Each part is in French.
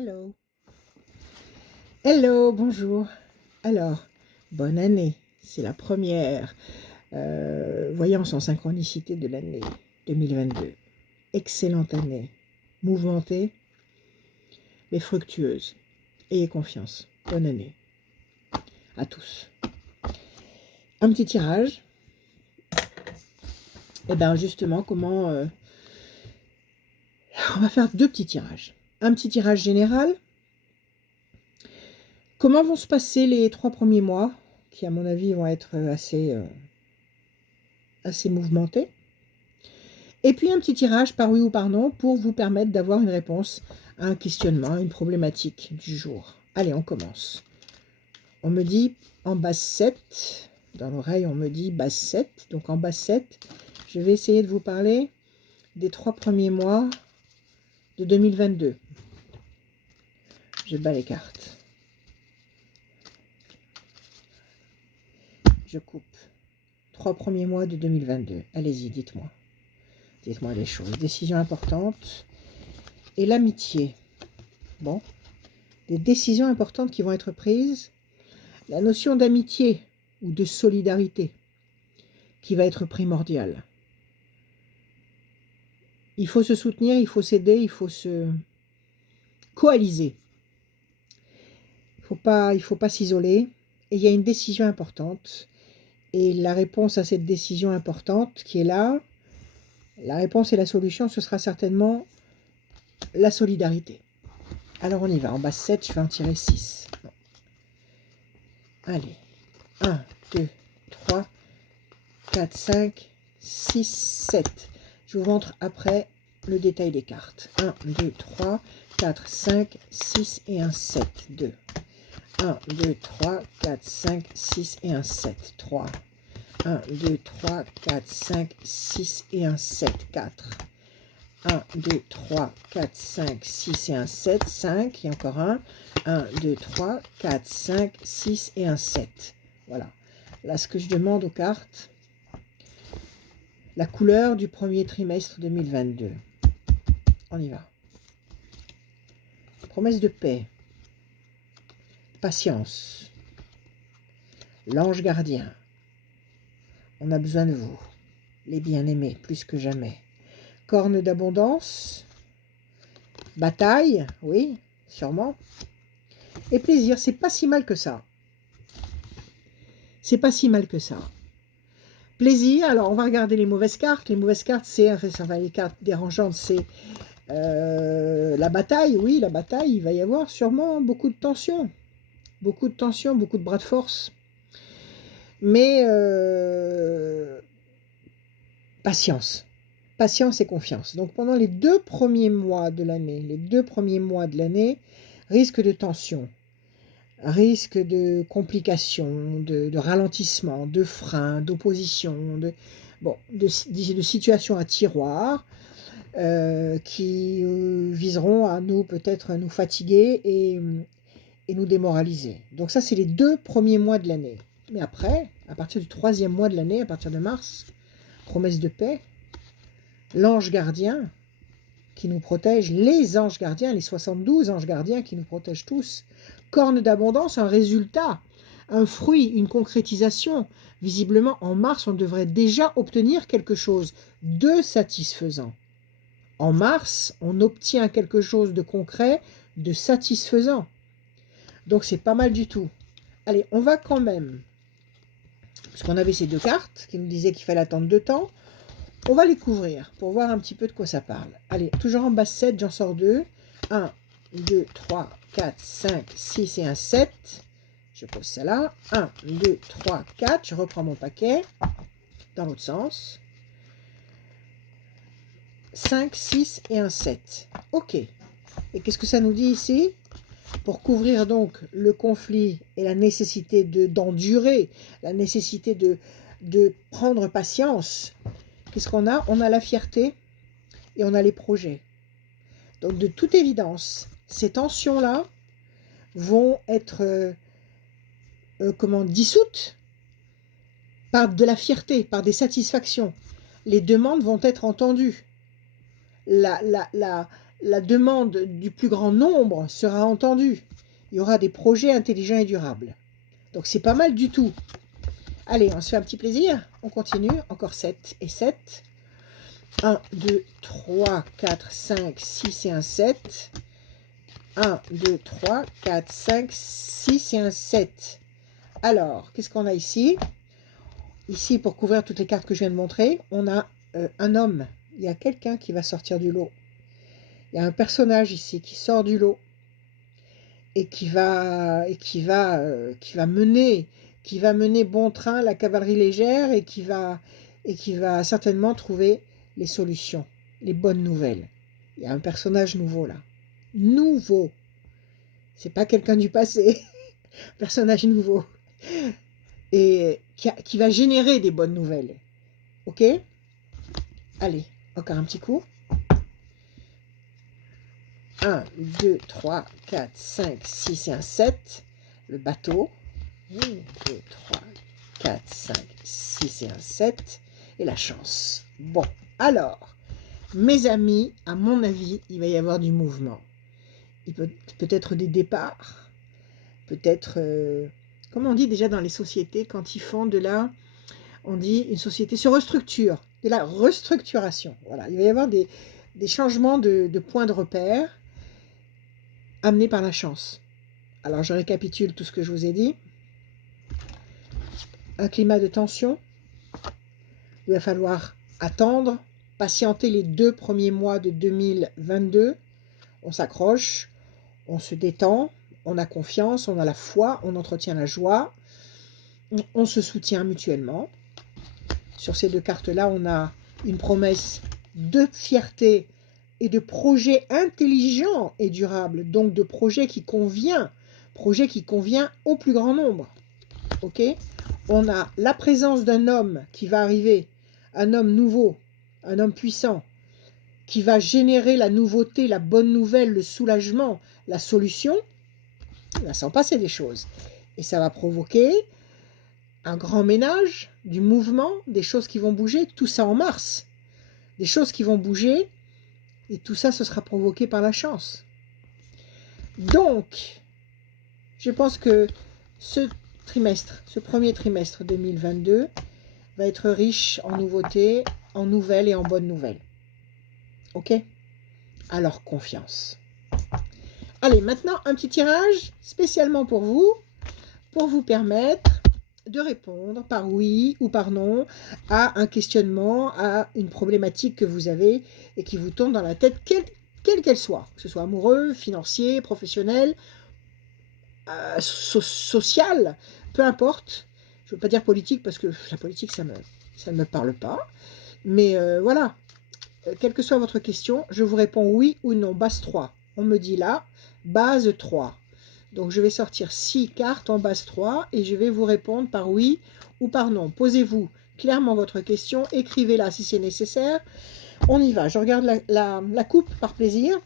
Hello. Hello, bonjour. Alors, bonne année. C'est la première voyance en synchronicité de l'année 2022. Excellente année. Mouvementée, mais fructueuse. Ayez confiance. Bonne année. À tous. Un petit tirage. Et bien justement, comment... on va faire deux petits tirages. Un petit tirage général. Comment vont se passer les 3 premiers mois, qui à mon avis vont être assez mouvementés. Et puis un petit tirage par oui ou par non pour vous permettre d'avoir une réponse à un questionnement, à une problématique du jour. Allez, on commence. On me dit en base 7, dans l'oreille on me dit base 7, donc en base 7, je vais essayer de vous parler des 3 premiers mois de 2022. Je bats les cartes. Je coupe. 3 premiers mois de 2022. Allez-y, dites-moi. Dites-moi les choses. Décision importante. Et l'amitié. Bon. Des décisions importantes qui vont être prises. La notion d'amitié ou de solidarité qui va être primordiale. Il faut se soutenir, il faut s'aider, il faut se coaliser. Il faut pas s'isoler. Et il y a une décision importante. Et la réponse à cette décision importante qui est là, la réponse et la solution, ce sera certainement la solidarité. Alors on y va. En base 7, je vais en tirer 6. Bon. Allez. 1, 2, 3, 4, 5, 6, 7. Je vous montre après le détail des cartes. 1, 2, 3, 4, 5, 6 et un 7. 2. 1, 2, 3, 4, 5, 6 et un 7. 3. 1, 2, 3, 4, 5, 6 et un 7. 4. 1, 2, 3, 4, 5, 6 et un 7. 5. Et encore un. 1, 2, 3, 4, 5, 6 et un 7. Voilà. Là, ce que je demande aux cartes, la couleur du premier trimestre 2022. On y va. Promesse de paix. Patience. L'ange gardien. On a besoin de vous. Les bien-aimés, plus que jamais. Corne d'abondance. Bataille, oui, sûrement. Et plaisir, c'est pas si mal que ça. C'est pas si mal que ça. Plaisir, alors on va regarder les mauvaises cartes. Les mauvaises cartes, c'est, enfin, les cartes dérangeantes, c'est la bataille. Oui, la bataille, il va y avoir sûrement beaucoup de tension. Beaucoup de tension, beaucoup de bras de force. Mais patience. Patience et confiance. Donc pendant les 2 premiers mois de l'année, risque de tension, risque de complications, de ralentissement, de freins, d'opposition, de situations à tiroir qui viseront à nous peut-être nous fatiguer et nous démoraliser. Donc ça, c'est les 2 premiers mois de l'année. Mais après, à partir du 3e mois de l'année, à partir de mars, promesse de paix, l'ange gardien qui nous protège, les anges gardiens, les 72 anges gardiens qui nous protègent tous, corne d'abondance, un résultat, un fruit, une concrétisation. Visiblement, en mars, on devrait déjà obtenir quelque chose de satisfaisant. En mars, on obtient quelque chose de concret, de satisfaisant. Donc, c'est pas mal du tout. Allez, on va quand même, parce qu'on avait ces 2 cartes qui nous disaient qu'il fallait attendre 2 temps, on va les couvrir pour voir un petit peu de quoi ça parle. Allez, toujours en base 7, j'en sors 2. 1, 2, 3, 4, 5, 6 et un 7. Je pose ça là. 1, 2, 3, 4. Je reprends mon paquet dans l'autre sens. 5, 6 et un 7. Ok. Et qu'est-ce que ça nous dit ici? Pour couvrir donc le conflit et la nécessité d'endurer, la nécessité de prendre patience, qu'est-ce qu'on a? On a la fierté et on a les projets. Donc de toute évidence, ces tensions-là vont être dissoutes par de la fierté, par des satisfactions. Les demandes vont être entendues. la demande du plus grand nombre sera entendue. Il y aura des projets intelligents et durables. Donc c'est pas mal du tout. Allez, on se fait un petit plaisir. On continue. Encore 7 et 7. 1, 2, 3, 4, 5, 6 et un 7. 1, 2, 3, 4, 5, 6 et un 7. Alors, qu'est-ce qu'on a ici? Ici, pour couvrir toutes les cartes que je viens de montrer, on a un homme. Il y a quelqu'un qui va sortir du lot. Il y a un personnage ici qui sort du lot et qui va mener bon train la cavalerie légère et qui va certainement trouver les solutions, les bonnes nouvelles. Il y a un personnage nouveau là. Nouveau. C'est pas quelqu'un du passé. Personnage nouveau. Et qui va générer des bonnes nouvelles. Ok? Allez, encore un petit coup. 1, 2, 3, 4, 5, 6 et un 7. Le bateau. 1, 2, 3, 4, 5, 6 et un 7. Et la chance. Bon, alors, mes amis, à mon avis, il va y avoir du mouvement. Il peut-être des départs. Peut-être, comment on dit déjà dans les sociétés, quand ils font de la... On dit une société se restructure. De la restructuration. Voilà, il va y avoir des changements de points de repère amenés par la chance. Alors, je récapitule tout ce que je vous ai dit. Un climat de tension. Il va falloir attendre, patienter les 2 premiers mois de 2022. On s'accroche, on se détend, on a confiance, on a la foi, on entretient la joie, on se soutient mutuellement. Sur ces 2 cartes-là, on a une promesse de fierté et de projet intelligent et durable, donc de projet qui convient au plus grand nombre. Ok? On a la présence d'un homme qui va arriver, un homme nouveau, un homme puissant, qui va générer la nouveauté, la bonne nouvelle, le soulagement, la solution. Il va s'en passer des choses. Et ça va provoquer un grand ménage, du mouvement, des choses qui vont bouger, tout ça en mars. Des choses qui vont bouger, et tout ça, ce sera provoqué par la chance. Donc, je pense que ce premier trimestre 2022 va être riche en nouveautés, en nouvelles et en bonnes nouvelles. Ok? Alors, confiance. Allez, maintenant, un petit tirage spécialement pour vous permettre de répondre par oui ou par non à un questionnement, à une problématique que vous avez et qui vous tourne dans la tête, quelle qu'elle soit, que ce soit amoureux, financier, professionnel, social, peu importe. Je ne veux pas dire politique parce que la politique, ça ne me parle pas. Mais voilà, quelle que soit votre question, je vous réponds oui ou non, base 3. On me dit là, base 3. Donc je vais sortir 6 cartes en base 3 et je vais vous répondre par oui ou par non. Posez-vous clairement votre question, écrivez-la si c'est nécessaire. On y va, je regarde la coupe par plaisir.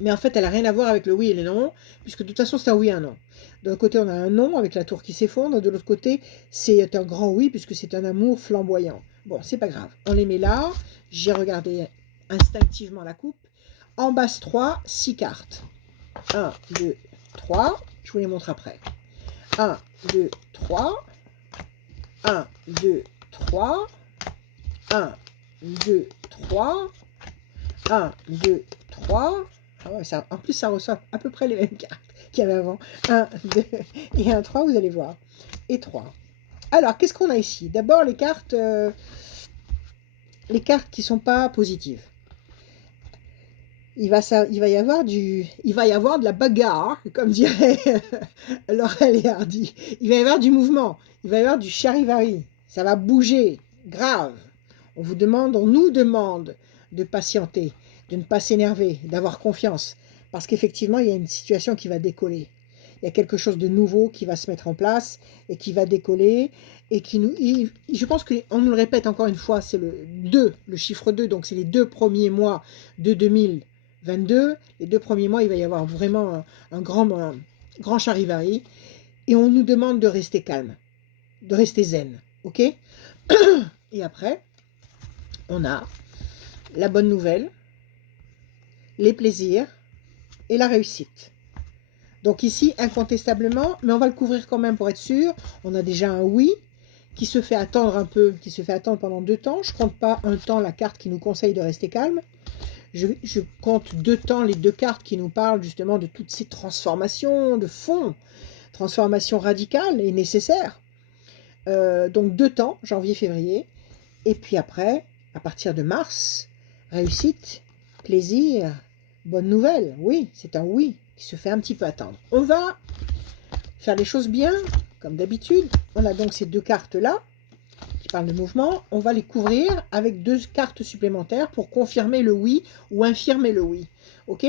Mais en fait, elle n'a rien à voir avec le oui et le non, puisque de toute façon, c'est un oui et un non. D'un côté, on a un non avec la tour qui s'effondre, de l'autre côté, c'est un grand oui, puisque c'est un amour flamboyant. Bon, c'est pas grave, on les met là. J'ai regardé instinctivement la coupe. En base 3, 6 cartes. 1, 2, 3. Je vous les montre après. 1, 2, 3. 1, 2, 3. 1, 2, 3. 1, 2, 3. Ah ouais, ça, en plus, ça reçoit à peu près les mêmes cartes qu'il y avait avant. 1, 2 et 1, 3, vous allez voir. Et 3. Alors, qu'est-ce qu'on a ici? D'abord, les cartes qui ne sont pas positives. Il va y avoir de la bagarre, comme dirait Laurel et Hardy. Il va y avoir du mouvement. Il va y avoir du charivari. Ça va bouger. Grave. On nous demande de patienter, de ne pas s'énerver, d'avoir confiance. Parce qu'effectivement, il y a une situation qui va décoller. Il y a quelque chose de nouveau qui va se mettre en place et qui va décoller. Et je pense qu'on nous le répète encore une fois, c'est le 2, le chiffre 2. Donc, c'est les 2 premiers mois de 2022. Les 2 premiers mois, il va y avoir vraiment un grand charivari. Et on nous demande de rester calme, de rester zen. Ok? Et après, on a la bonne nouvelle, les plaisirs et la réussite. Donc ici, incontestablement, mais on va le couvrir quand même pour être sûr. On a déjà un oui qui se fait attendre un peu, qui se fait attendre pendant 2 temps. Je ne compte pas un temps la carte qui nous conseille de rester calme. Je compte 2 temps les 2 cartes qui nous parlent justement de toutes ces transformations de fond, transformations radicales et nécessaires. Donc 2 temps, janvier, février. Et puis après, à partir de mars, réussite, plaisir, bonne nouvelle. Oui, c'est un oui qui se fait un petit peu attendre. On va faire les choses bien, comme d'habitude. On a donc ces 2 cartes-là qui parlent de mouvement. On va les couvrir avec 2 cartes supplémentaires pour confirmer le oui ou infirmer le oui. Ok?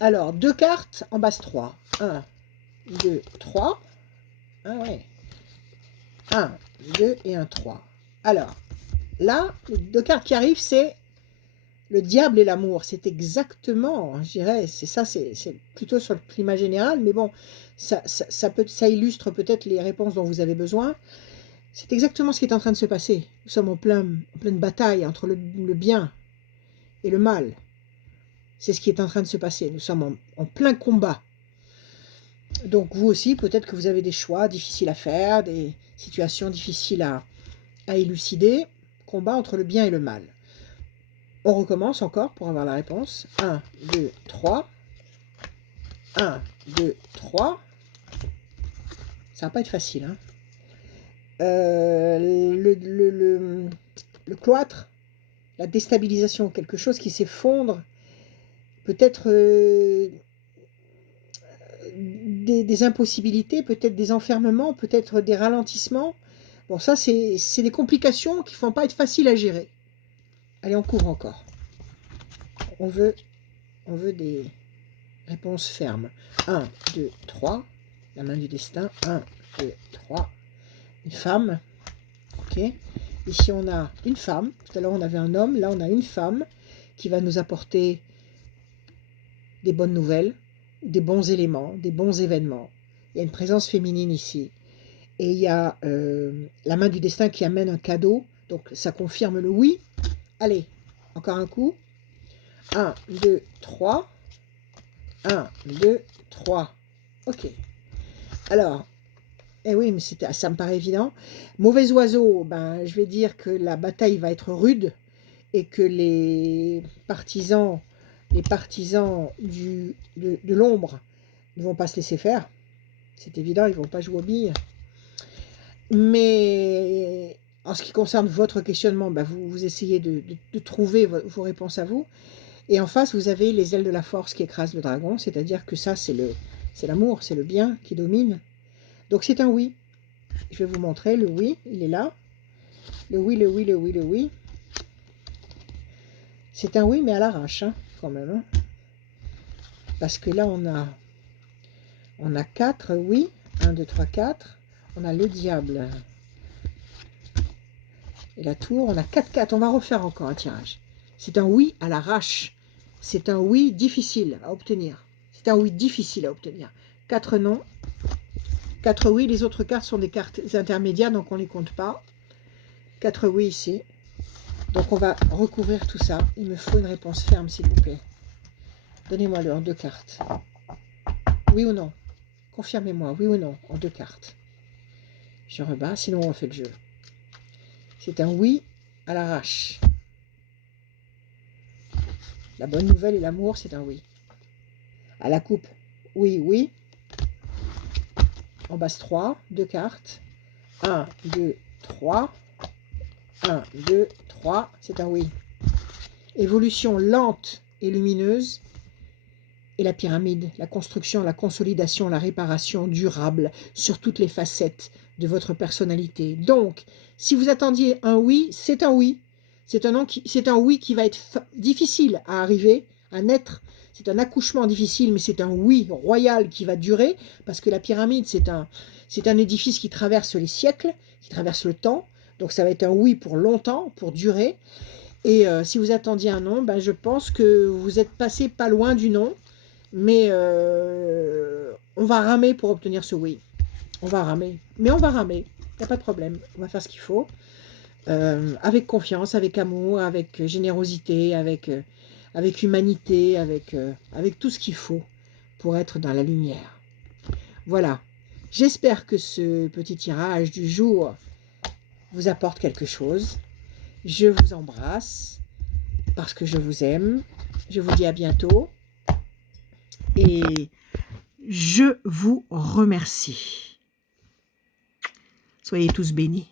Alors, 2 cartes en base 3. 1, 2, 3. Ah ouais. 1, 2 et 1, 3. Alors, là, les 2 cartes qui arrivent, c'est le diable et l'amour. C'est exactement, je dirais, c'est ça, c'est plutôt sur le climat général, mais bon, ça illustre peut-être les réponses dont vous avez besoin. C'est exactement ce qui est en train de se passer. Nous sommes en pleine bataille entre le bien et le mal. C'est ce qui est en train de se passer. Nous sommes en plein combat. Donc vous aussi, peut-être que vous avez des choix difficiles à faire, des situations difficiles à élucider. Combat entre le bien et le mal. On recommence encore pour avoir la réponse. 1, 2, 3. 1, 2, 3. Ça va pas être facile. Hein. Le cloître, la déstabilisation, quelque chose qui s'effondre, peut-être des impossibilités, peut-être des enfermements, peut-être des ralentissements. Bon, ça, c'est des complications qui ne vont pas être faciles à gérer. Allez, on couvre encore. On veut des réponses fermes. 1, 2, 3. La main du destin. 1, 2, 3. Une femme. Ok. Ici, on a une femme. Tout à l'heure, on avait un homme. Là, on a une femme qui va nous apporter des bonnes nouvelles, des bons éléments, des bons événements. Il y a une présence féminine ici. Et il y a la main du destin qui amène un cadeau. Donc, ça confirme le oui. Allez, encore un coup. 1, 2, 3. 1, 2, 3. Ok. Alors, eh oui, mais ça me paraît évident. Mauvais oiseau, ben, je vais dire que la bataille va être rude et que les partisans de l'ombre ne vont pas se laisser faire. C'est évident, ils ne vont pas jouer aux billes. Mais en ce qui concerne votre questionnement, ben, vous essayez de trouver vos réponses à vous. Et en face, vous avez les ailes de la force qui écrasent le dragon, c'est-à-dire que ça, c'est l'amour, c'est le bien qui domine. Donc c'est un oui. Je vais vous montrer le oui, il est là. Le oui, le oui, le oui, le oui. C'est un oui, mais à l'arrache, hein, quand même. Hein. Parce que là, on a 4 oui. 1, 2, 3, 4. On a le diable. Et la tour, on a 4, 4. On va refaire encore un tirage. C'est un oui à l'arrache. C'est un oui difficile à obtenir. C'est un oui difficile à obtenir. 4 non. 4 oui. Les autres cartes sont des cartes intermédiaires, donc on ne les compte pas. 4 oui ici. Donc on va recouvrir tout ça. Il me faut une réponse ferme, s'il vous plaît. Donnez-moi-le en 2 cartes. Oui ou non? Confirmez-moi, oui ou non, en 2 cartes. Je rebats, sinon on refait le jeu. C'est un oui à l'arrache. La bonne nouvelle et l'amour, c'est un oui. À la coupe, oui, oui. En base 3, 2 cartes. 1, 2, 3. 1, 2, 3, c'est un oui. Évolution lente et lumineuse. Et la pyramide, la construction, la consolidation, la réparation durable sur toutes les facettes de votre personnalité. Donc, si vous attendiez un oui, c'est un oui. C'est un oui qui va être difficile à arriver, à naître. C'est un accouchement difficile, mais c'est un oui royal qui va durer, parce que la pyramide, c'est un édifice qui traverse les siècles, qui traverse le temps. Donc, ça va être un oui pour longtemps, pour durer. Et si vous attendiez un non, ben, je pense que vous êtes passé pas loin du non. Mais on va ramer pour obtenir ce oui. On va ramer. Mais on va ramer. Il n'y a pas de problème. On va faire ce qu'il faut. Avec confiance, avec amour, avec générosité, avec avec humanité, avec tout ce qu'il faut pour être dans la lumière. Voilà, j'espère que ce petit tirage du jour vous apporte quelque chose. Je vous embrasse parce que je vous aime. Je vous dis à bientôt et je vous remercie. Soyez tous bénis.